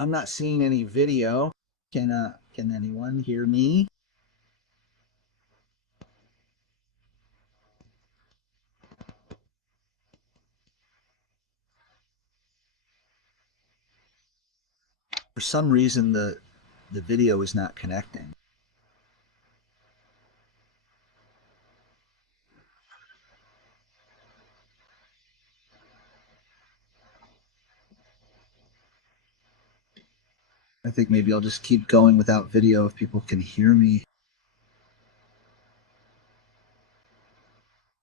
I'm not seeing any video. Can anyone hear me? For some reason the video is not connecting. I think maybe I'll just keep going without video if people can hear me.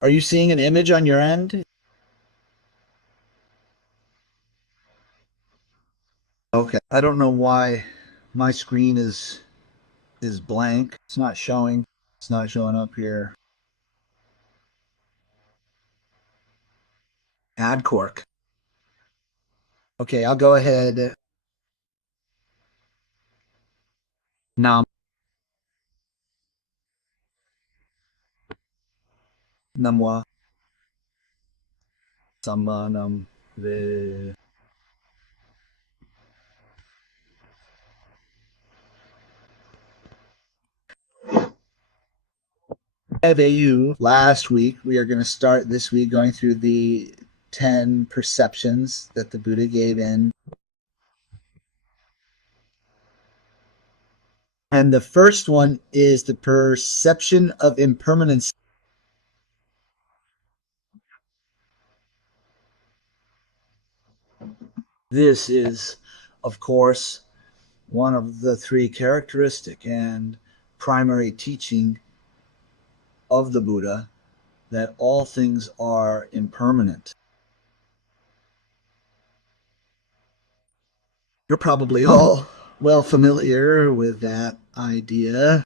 Are you seeing an image on your end? Okay. I don't know why my screen is blank. It's not showing. It's not showing up here. Add cork. Okay, I'll go ahead. Nam namwa samanam ve AU. Last week, we are going to start this week going through the 10 perceptions that the Buddha gave in. And the first one is the perception of impermanence. This is, of course, one of the three characteristic and primary teaching of the Buddha, that all things are impermanent. You're probably all well familiar with that idea.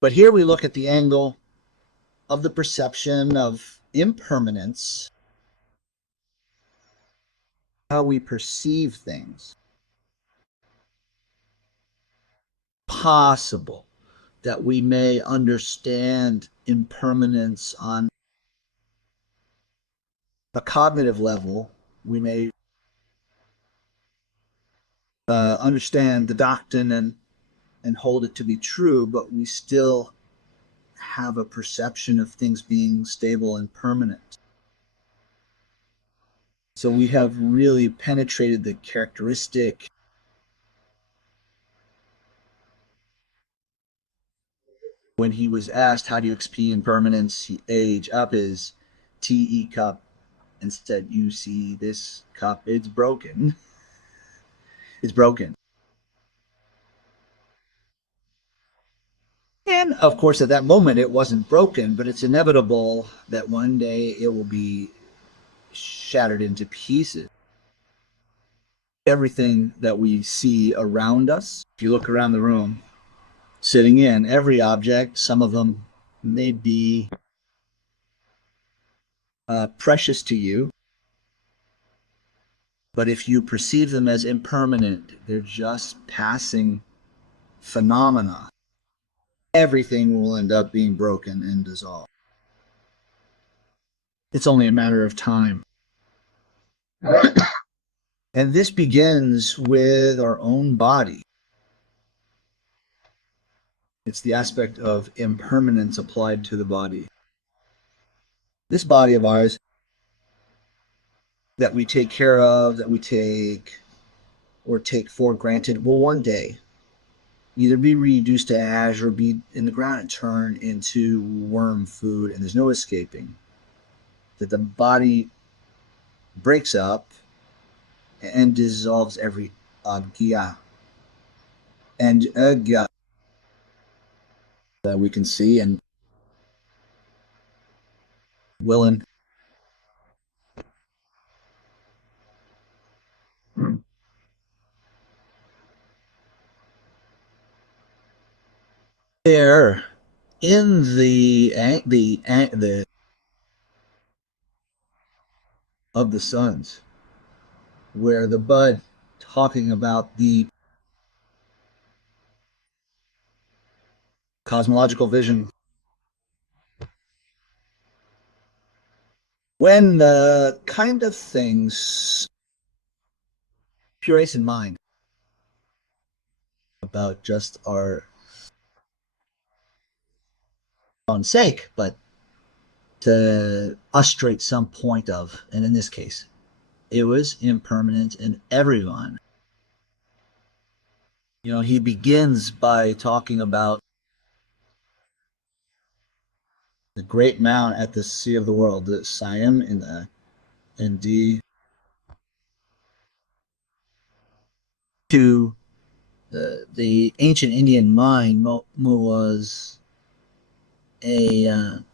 But here we look at the angle of the perception of impermanence, how we perceive things. Possible that we may understand impermanence on a cognitive level. We may understand the doctrine and hold it to be true, but we still have a perception of things being stable and permanent. So we have really penetrated the characteristic. When he was asked, how do you explain impermanence, he age up his tea cup and said, you see this cup, it's broken. It's broken. And of course, at that moment, it wasn't broken, but it's inevitable that one day it will be shattered into pieces. Everything that we see around us, if you look around the room, sitting in, every object, some of them may be precious to you, but if you perceive them as impermanent, they're just passing phenomena. Everything will end up being broken and dissolved. It's only a matter of time. And this begins with our own body. It's the aspect of impermanence applied to the body. This body of ours that we take care of, that we take for granted, will one day either be reduced to ash or be in the ground and turn into worm food, and there's no escaping. That the body breaks up and dissolves every agya and agya that we can see and willing. There, in the of the suns, where the bud talking about the cosmological vision, when the kind of things pure ace in mind about just our own sake, but to illustrate some point of, and in this case, it was impermanent in everyone. He begins by talking about the great mound at the sea of the world, the Siam in the D to the ancient Indian mind was a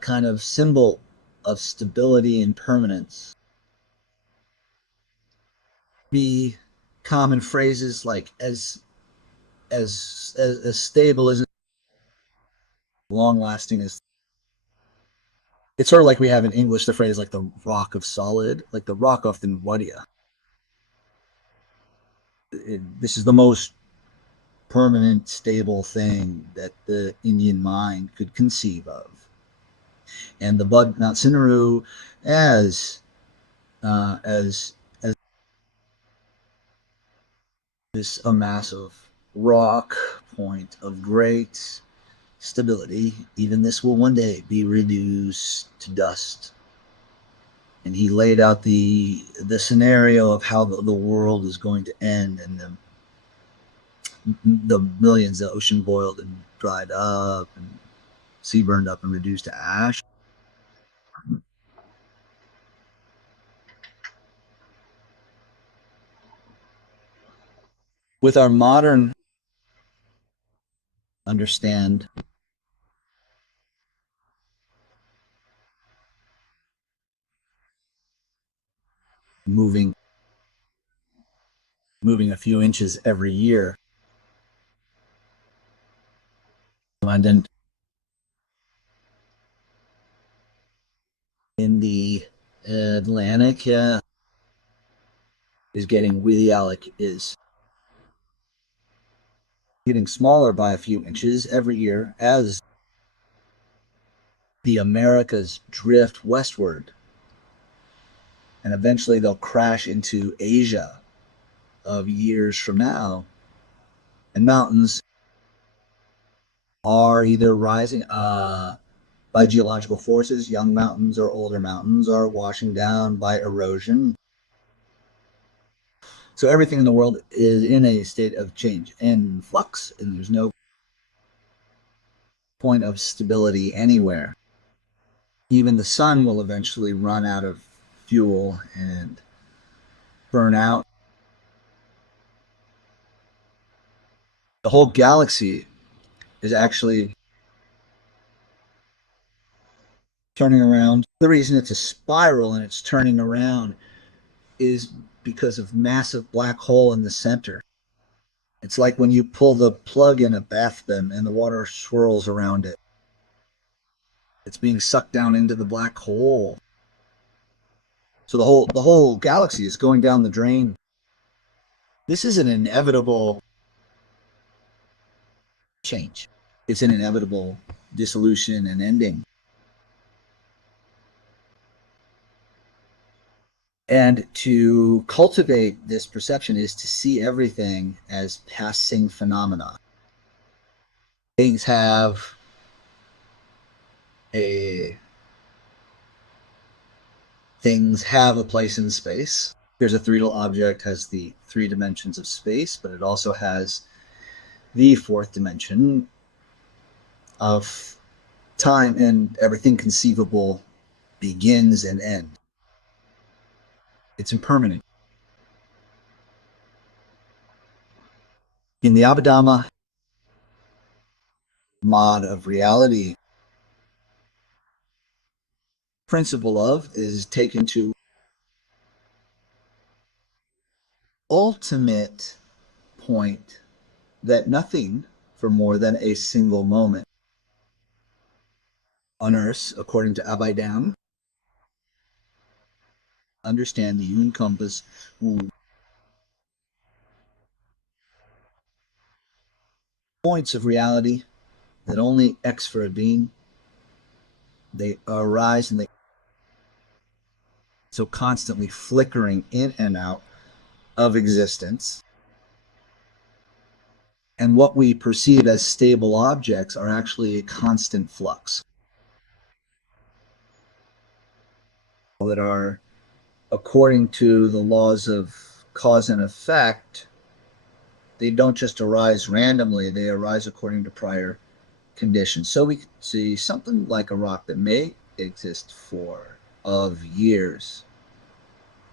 kind of symbol of stability and permanence. Be common phrases like as stable as long lasting as. It's sort of like we have in English the phrase like the rock of solid, like the rock of the Wadia. This is the most permanent, stable thing that the Indian mind could conceive of. And the Bud Mount Sinaru as this a massive rock point of great stability. Even this will one day be reduced to dust. And he laid out the scenario of how the world is going to end, and the millions, the ocean boiled and dried up, and sea burned up and reduced to ash. With our modern understand moving a few inches every year, and then in the Atlantic is getting is getting smaller by a few inches every year as the Americas drift westward, and eventually they'll crash into Asia of years from now. And mountains are either rising by geological forces, young mountains or older mountains are washing down by erosion. So everything in the world is in a state of change and flux, and there's no point of stability anywhere. Even the sun will eventually run out of fuel and burn out. The whole galaxy is actually turning around. The reason it's a spiral and it's turning around is because of massive black hole in the center. It's like when you pull the plug in a bathtub and the water swirls around it. It's being sucked down into the black hole. So the whole galaxy is going down the drain. This is an inevitable change. It's an inevitable dissolution and ending. And to cultivate this perception is to see everything as passing phenomena. Things have a place in space. Here's a three-dimensional object, has the three dimensions of space, but it also has the fourth dimension of time, and everything conceivable begins and ends. It's impermanent. In the Abhidhamma mod of reality, principle of is taken to ultimate point that nothing for more than a single moment unearths, according to Abhidhamma. Understand that you encompass points of reality that only X for a being. They arise and they so constantly flickering in and out of existence. And what we perceive as stable objects are actually a constant flux that are, according to the laws of cause and effect, they don't just arise randomly, they arise according to prior conditions. So we see something like a rock that may exist for of years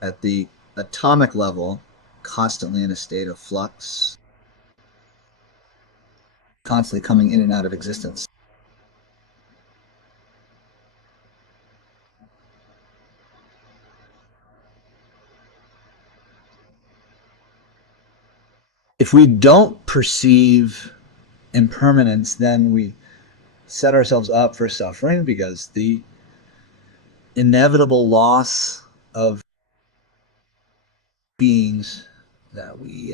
at the atomic level, constantly in a state of flux, constantly coming in and out of existence. If we don't perceive impermanence, then we set ourselves up for suffering because the inevitable loss of beings that we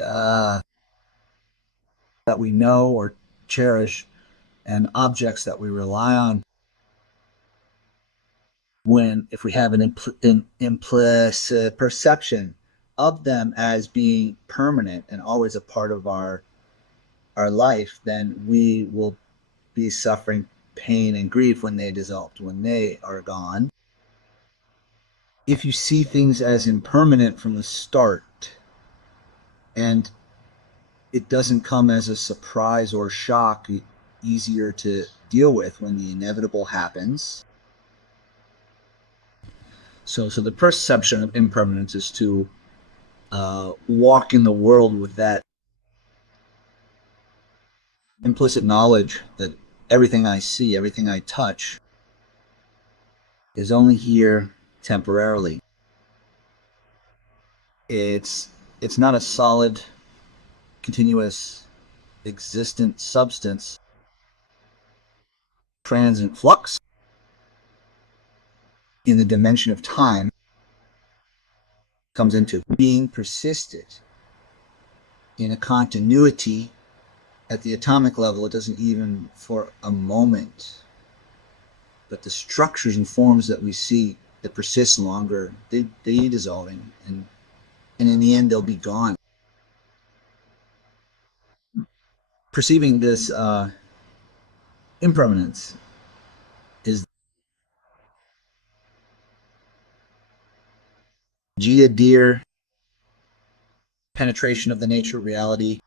know or cherish and objects that we rely on, when if we have an implicit perception of them as being permanent and always a part of our life, then we will be suffering pain and grief when they dissolve, when they are gone. If you see things as impermanent from the start, and it doesn't come as a surprise or shock, easier to deal with when the inevitable happens. So the perception of impermanence is to walk in the world with that implicit knowledge that everything I see, everything I touch, is only here temporarily. It's not a solid, continuous, existent substance. Transient flux in the dimension of time comes into being persisted in a continuity at the atomic level. It doesn't even for a moment. But the structures and forms that we see that persist longer, they dissolving, and in the end they'll be gone. Perceiving this impermanence is Jia deer penetration of the nature of reality.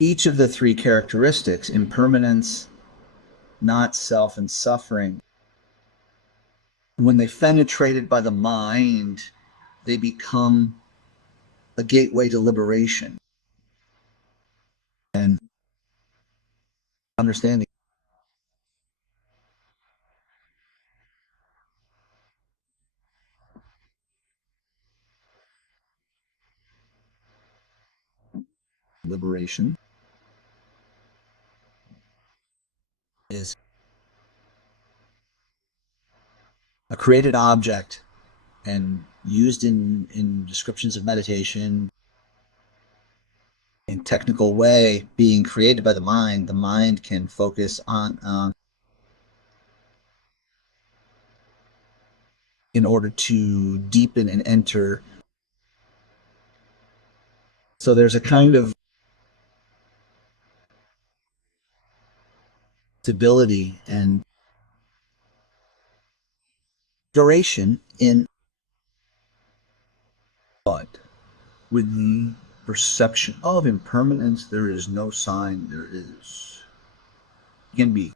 Each of the three characteristics, impermanence, not self, and suffering, when they penetrated by the mind, they become a gateway to liberation and understanding. Liberation is a created object and used in descriptions of meditation in technical way, being created by the mind can focus on in order to deepen and enter. So there's a kind of stability and duration in thought. With the perception of impermanence, there is no sign, there is, can be,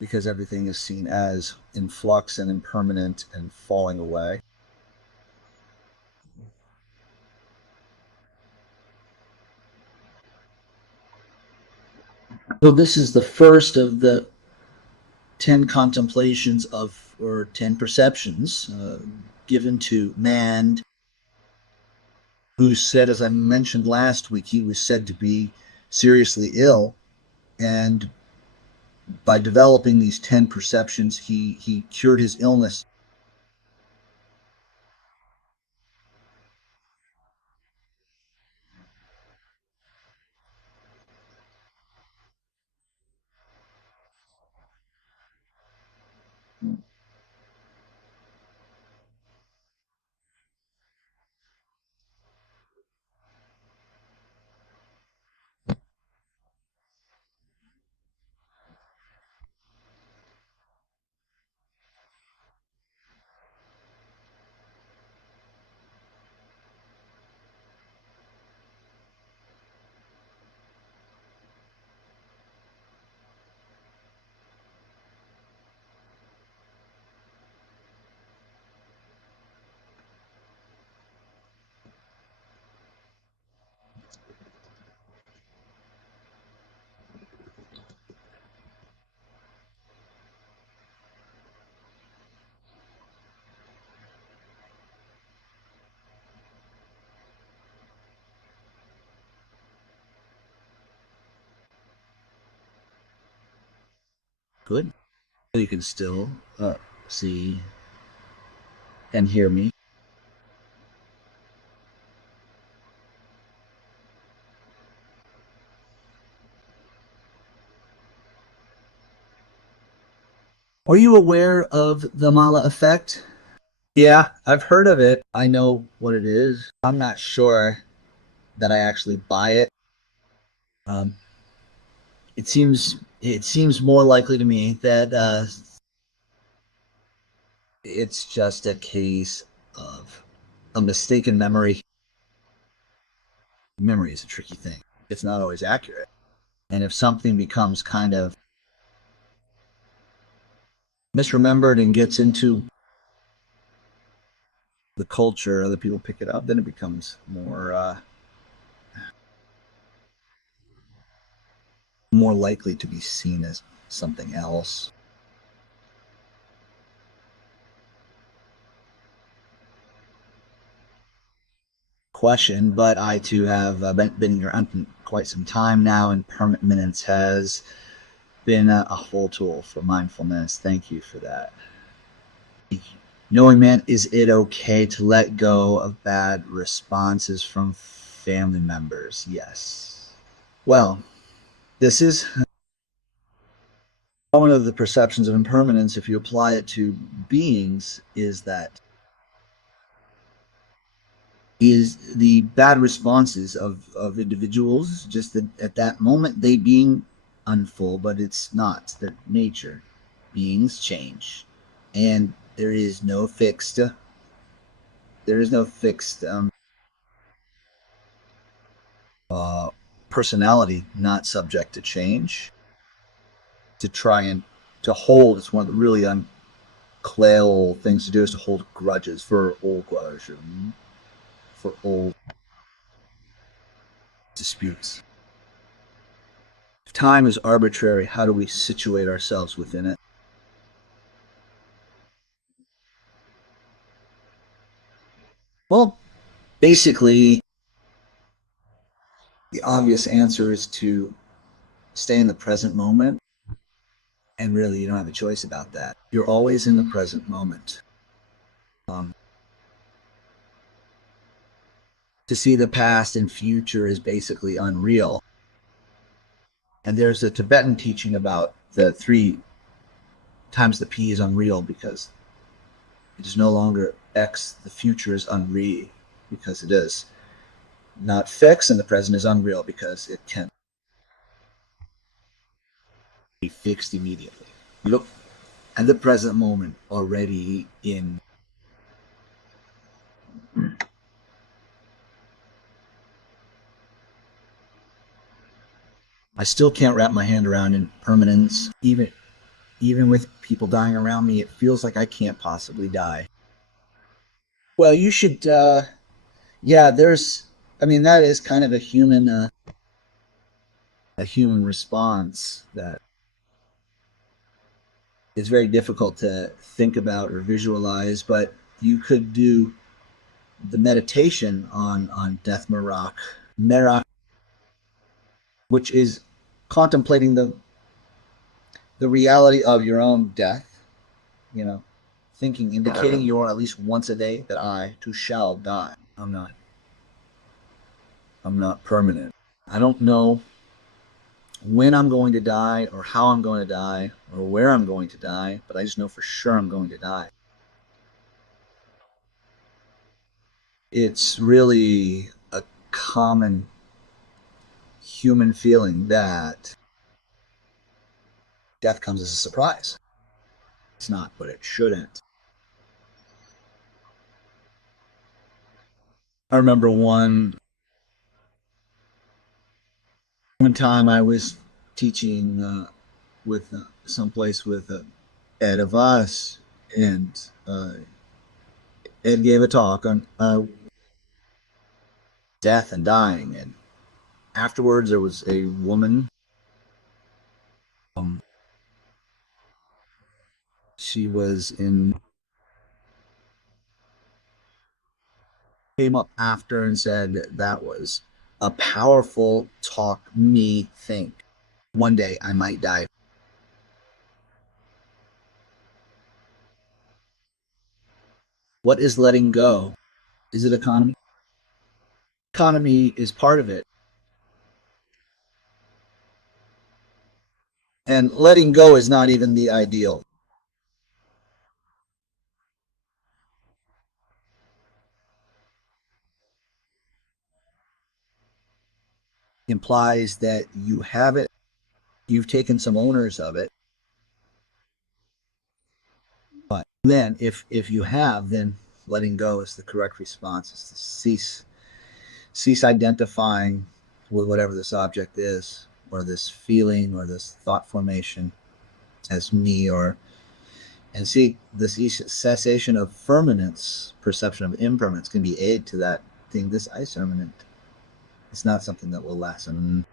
because everything is seen as in flux and impermanent and falling away. So this is the first of the 10 contemplations of, or 10 perceptions given to man, who said, as I mentioned last week, he was said to be seriously ill. And by developing these 10 perceptions, he cured his illness. Good. You can still see and hear me. Are you aware of the Mala effect? Yeah, I've heard of it. I know what it is. I'm not sure that I actually buy it. Um, it seems more likely to me that it's just a case of a mistaken memory. Memory is a tricky thing. It's not always accurate. And if something becomes kind of misremembered and gets into the culture, other people pick it up, then it becomes more likely to be seen as something else. Question, but I too have been here quite some time now, and Impermanence has been a full tool for mindfulness. Thank you for that. Knowing, man, is it okay to let go of bad responses from family members? Yes. Well, this is one of the perceptions of impermanence. If you apply it to beings, is the bad responses of individuals just at that moment they being unfull, but it's not their nature. Beings change, and there is no fixed uh, personality not subject to change. To try and to hold, it's one of the really unclerical things to do, is to hold grudges for old grudges, for old disputes. If time is arbitrary, how do we situate ourselves within it? Well, basically, the obvious answer is to stay in the present moment. And really, you don't have a choice about that. You're always in the present moment. Um, to see the past and future is basically unreal. And there's a Tibetan teaching about the three times the P is unreal because it is no longer X, the future is unreal because it is not fixed, and the present is unreal because it can be fixed immediately. Look at the present moment already in. I still can't wrap my hand around impermanence. Even with people dying around me, it feels like I can't possibly die. Well, you should. Yeah, there's. I mean, that is kind of a human response that is very difficult to think about or visualize. But you could do the meditation on death merak, which is contemplating the reality of your own death. You know, thinking, indicating you are at least once a day that I too shall die. I'm not permanent. I don't know when I'm going to die or how I'm going to die or where I'm going to die, but I just know for sure I'm going to die. It's really a common human feeling that death comes as a surprise. It's not, but it shouldn't. I remember one time I was teaching with someplace with Ed of us, and Ed gave a talk on death and dying, and afterwards there was a woman. Um, she was in came up after and said that was a powerful talk. Me think one day I might die. What is letting go? Is it economy? Economy is part of it. And letting go is not even the ideal. It implies that you have it, you've taken some owners of it. But then if you have, then letting go is the correct response. Is to cease identifying with whatever this object is, or this feeling, or this thought formation as me, or and see the cessation of permanence, perception of impermanence can be aid to that thing. This icerminent, it's not something that will last. And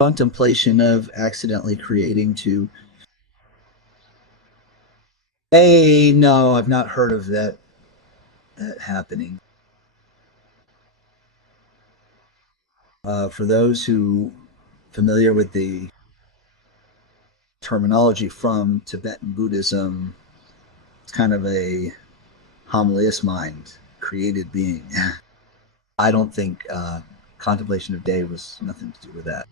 contemplation of accidentally creating to, hey, no, I've not heard of that happening. For those who familiar with the terminology from Tibetan Buddhism, it's kind of a harmless mind, created being. I don't think contemplation of day was nothing to do with that.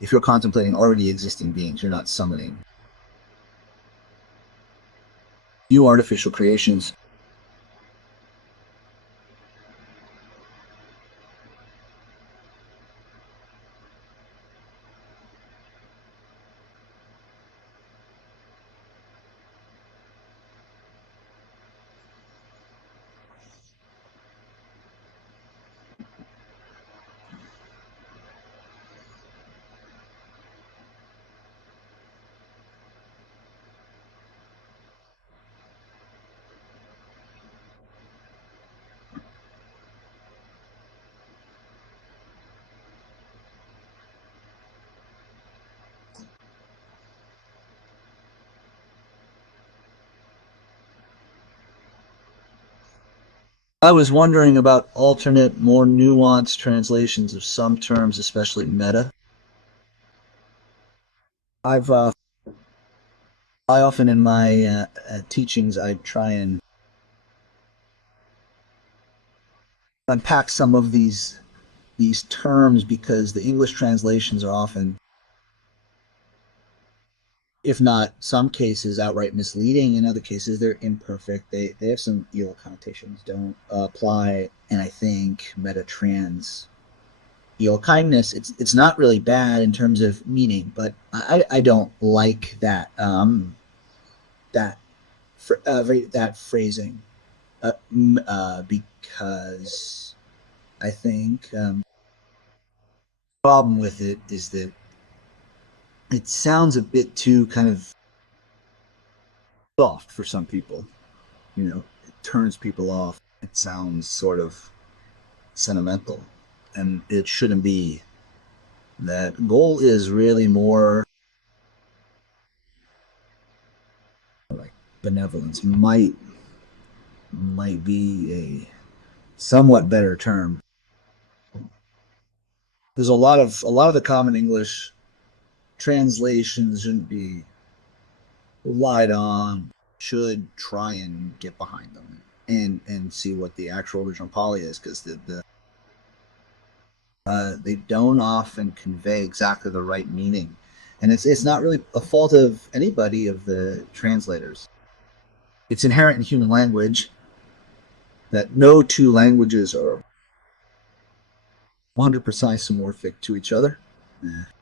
If you're contemplating already existing beings, you're not summoning new artificial creations. I was wondering about alternate, more nuanced translations of some terms, especially meta. I've I often in my teachings I try and unpack some of these terms because the English translations are often, if not some cases, outright misleading. In other cases, they're imperfect. They have some evil connotations, don't apply. And I think meta trans kindness, it's not really bad in terms of meaning, but I don't like that that phrasing because I think the problem with it is that it sounds a bit too kind of soft for some people. You know, it turns people off. It sounds sort of sentimental, and it shouldn't be. That goal is really more like benevolence. Might be a somewhat better term. There's a lot of the common English translations shouldn't be relied on. Should try and get behind them and see what the actual original Pali is, because they don't often convey exactly the right meaning, and it's not really a fault of anybody of the translators. It's inherent in human language that no two languages are 100% isomorphic to each other.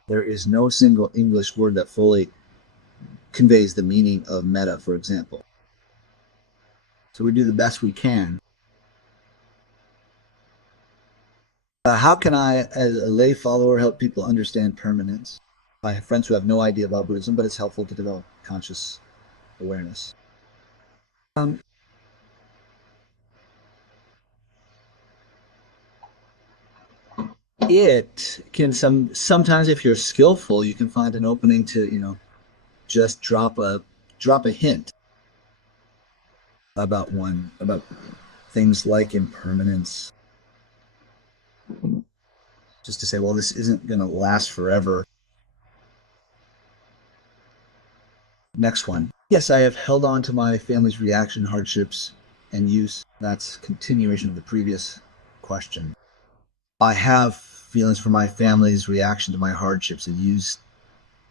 There is no single English word that fully conveys the meaning of meta, for example. So we do the best we can. How can I, as a lay follower, help people understand permanence? I have friends who have no idea about Buddhism, but it's helpful to develop conscious awareness. Um, it can sometimes, if you're skillful, you can find an opening to just drop a hint about things like impermanence, just to say, well, this isn't going to last forever. Next one. Yes, I have held on to my family's reaction, hardships, and use. That's continuation of the previous question. I have feelings for my family's reaction to my hardships and used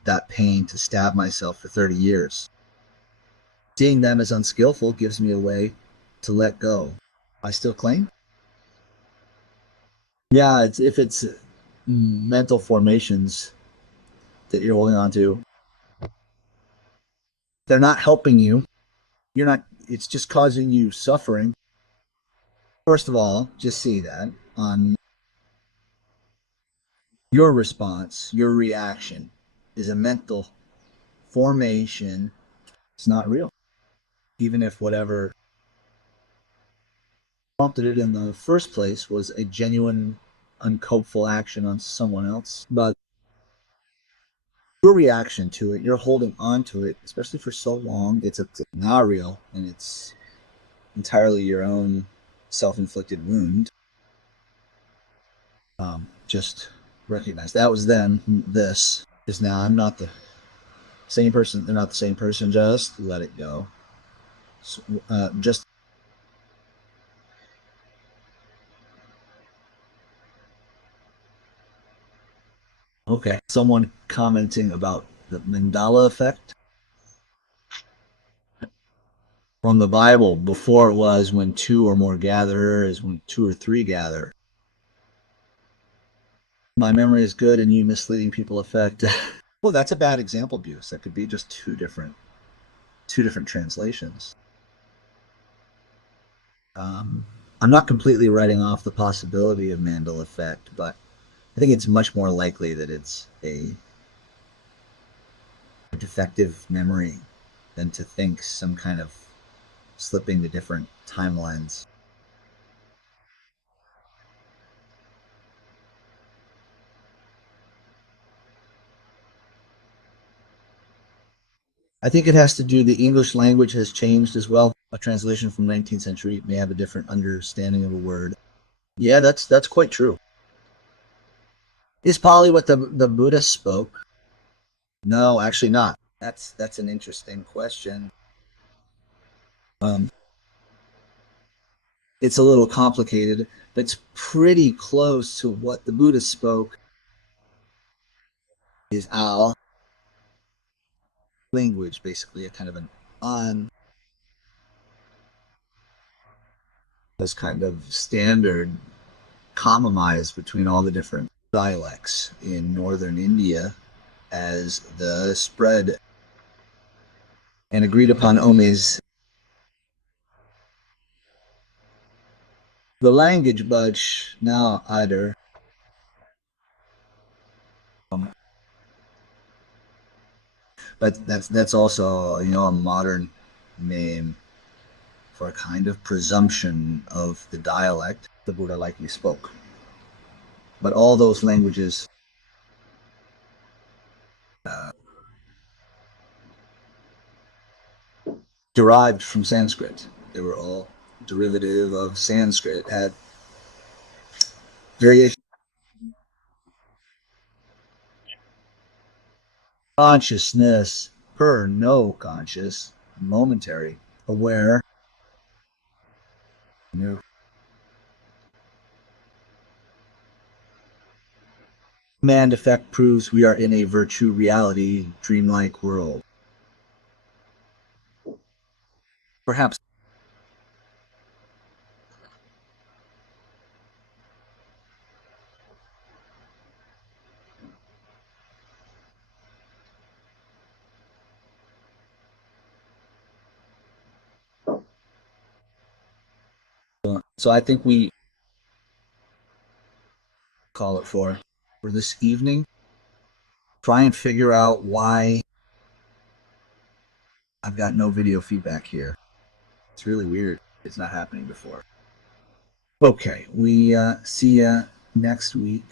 that pain to stab myself for 30 years. Seeing them as unskillful gives me a way to let go. I still claim? Yeah, if it's mental formations that you're holding on to, they're not helping you. You're not, it's just causing you suffering. First of all, just see that on your response, your reaction is a mental formation. It's not real. Even if whatever prompted it in the first place was a genuine, uncopeful action on someone else. But your reaction to it, you're holding on to it, especially for so long, it's not real and it's entirely your own self-inflicted wound. Just recognize that was then. This is now. I'm not the same person. They're not the same person. Just let it go. So, just okay. Someone commenting about the Mandala effect from the Bible. Before it was when two or more gather, is when two or three gather. My memory is good, and you misleading people effect. Well, that's a bad example, Buse. That could be just two different translations. Um, I'm not completely writing off the possibility of Mandela effect, but I think it's much more likely that it's a defective memory than to think some kind of slipping to different timelines. I think it has to do, the English language has changed as well. A translation from 19th century may have a different understanding of a word. Yeah, that's quite true. Is Pali what the Buddha spoke? No, actually not. That's an interesting question. Um, it's a little complicated, but it's pretty close to what the Buddha spoke. Is Al language, basically a kind of an on this kind of standard compromise between all the different dialects in northern India as the spread and agreed upon omes the language budge now either um, but that's also a modern name for a kind of presumption of the dialect the Buddha likely spoke. But all those languages uh, derived from Sanskrit. They were all derivative of Sanskrit, had variation. Consciousness, per no conscious, momentary, aware. No. Command effect proves we are in a virtue reality, dreamlike world. Perhaps. So I think we call it for this evening. Try and figure out why I've got no video feedback here. It's really weird. It's not happening before. Okay, we see you next week.